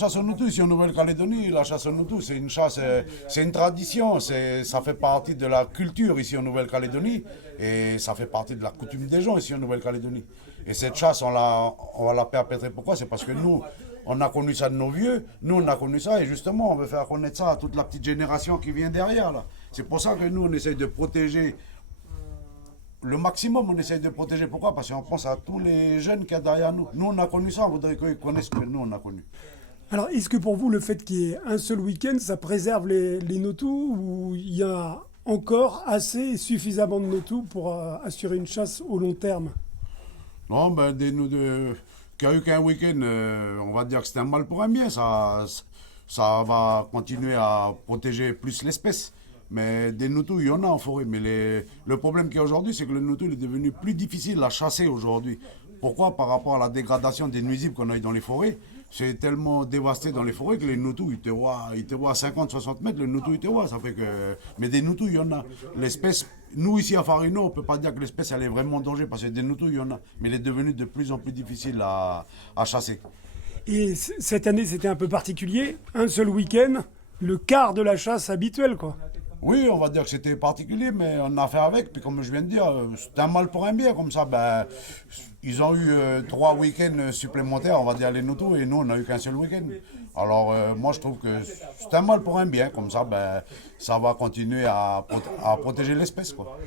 chasse au noutou ici en Nouvelle-Calédonie, la chasse au noutou, c'est une chasse, c'est une tradition, ça fait partie de la culture ici en Nouvelle-Calédonie et ça fait partie de la coutume des gens ici en Nouvelle-Calédonie. Et cette chasse, on va la perpétrer. Pourquoi? C'est parce que nous, on a connu ça de nos vieux, nous on a connu ça et justement on veut faire connaître ça à toute la petite génération qui vient derrière là. C'est pour ça que nous on essaye de protéger le maximum, on essaye de protéger. Pourquoi? Parce qu'on pense à tous les jeunes qu'il y a derrière nous. Nous on a connu ça, on voudrait qu'ils connaissent ce que nous on a connu. Alors, est-ce que pour vous, le fait qu'il y ait un seul week-end, ça préserve les notous ou il y a encore assez et suffisamment de notous pour assurer une chasse au long terme? Non, ben, qu'il n'y a eu qu'un week-end, on va dire que c'est un mal pour un bien. Ça va continuer à protéger plus l'espèce. Mais des noutous, il y en a en forêt. Mais le problème qu'il y a aujourd'hui, c'est que le noutou il est devenu plus difficile à chasser aujourd'hui. Pourquoi? Par rapport à la dégradation des nuisibles qu'on a eu dans les forêts. C'est tellement dévasté dans les forêts que les noutous, ils te voient à 50-60 mètres, le noutou, il te voit. Ça fait que... Mais des noutous, il y en a. L'espèce, nous ici à Farino, on ne peut pas dire que l'espèce elle est vraiment en danger parce que des noutous, il y en a. Mais elle est devenue de plus en plus difficile à chasser. Et cette année, c'était un peu particulier. Un seul week-end, le quart de la chasse habituelle, quoi. Oui, on va dire que c'était particulier, mais on a fait avec. Puis comme je viens de dire, c'est un mal pour un bien. Comme ça, ben, ils ont eu 3 week-ends supplémentaires, on va dire les noutous, et nous, on n'a eu qu'un seul week-end. Alors, moi, je trouve que c'est un mal pour un bien. Comme ça, ben, ça va continuer à protéger l'espèce, quoi.